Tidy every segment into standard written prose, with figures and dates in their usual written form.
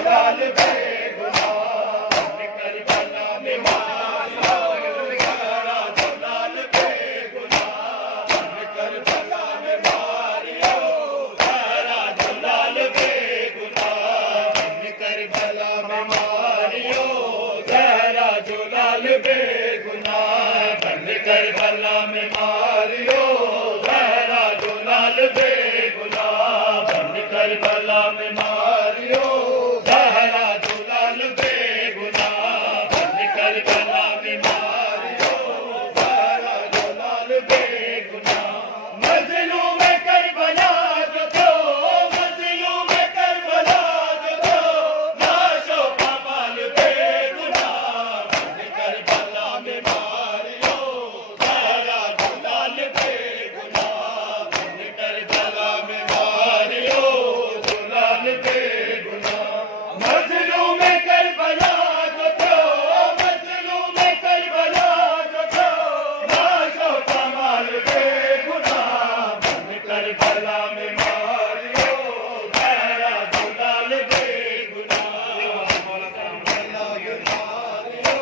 जुलाल बेगुनाह करबला में मारियो जहरा जुलाल बेगुनाह करबला में मारियो जहरा जुलाल बेगुनाह करबला में मारियो जहरा जुलाल बेगुनाह करबला में मारियो जहरा जुलाल बेगुनाह करबला में मारियो जहरा जुलाल बेगुनाह करबला में मारियो जहरा जुलाल बेगुनाह मज़लूम करबला जो थो मज़लूम करबला जो थो लाशो कमाल बेगुनाह करबला में मारियो जहरा जुलाल बेगुनाह करबला में मारियो जुलाल बेगुनाह मज़लूम करबला जो थो मज़लूम करबला जो थो लाशो कमाल बेगुनाह करबला में मारियो जहरा जुलाल बेगुनाह करबला में मारियो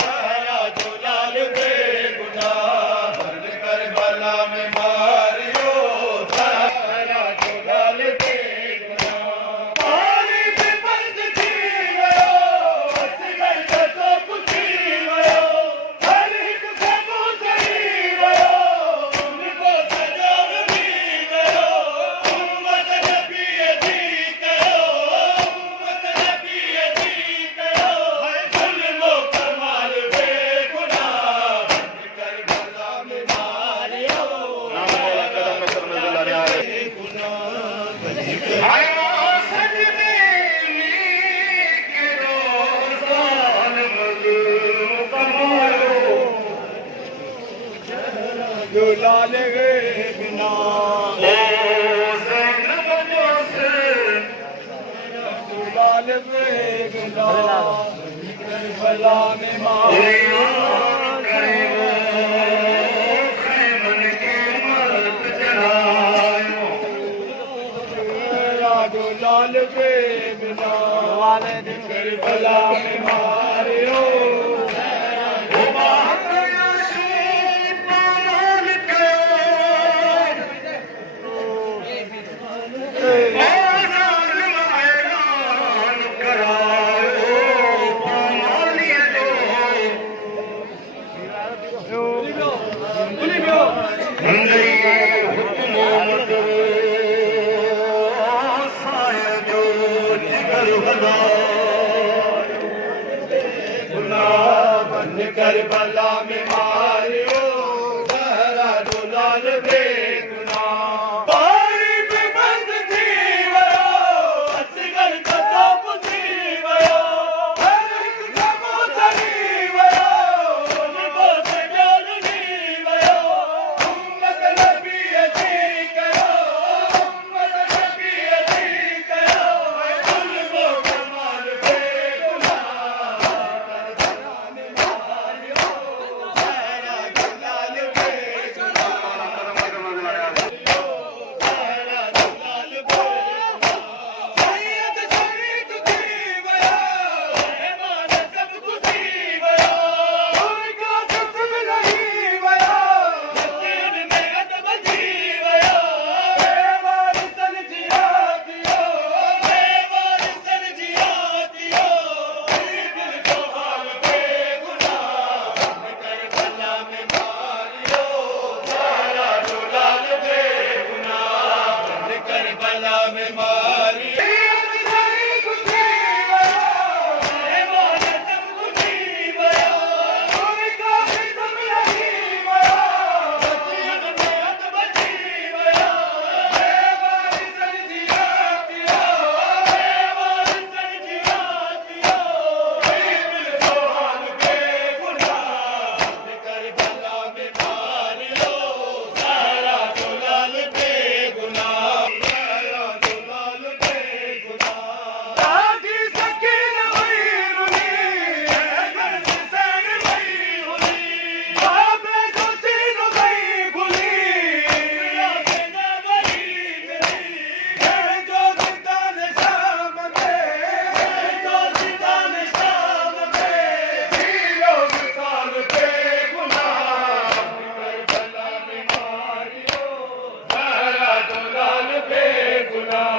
जहरा जुलाल बेगुनाह करबला में मारियो जहरा जुलाल बेगुनाह पानी पे पर्द थी वयो असगर तो पुछी वयो हर हिक सबो सही वयो उनको सजो भी वयो उम्मत नबी थी कयो उम्मत नबी थी कयो जुल्मो कमाल बेगुनाह करबला में मारियो आयो सजदे के रोज़ान मज़लूम कमायो जुलाल बेगुनाह ज़ैनब जुलाल बेगुनाह करबला में मारियो जुलाल बेगुनाह करबला में मारियो करबला में मारियो जहरा जुलाल बेगुनाह पानी पे बंद थी वयो असगर तो पुछी वयो हर हिक सबो सही वयो उनको सजो भी वयो उम्मत नबी थी कयो उम्मत नबी थी कयो जुल्मो कमाल बेगुनाह करबला में मारियो गुना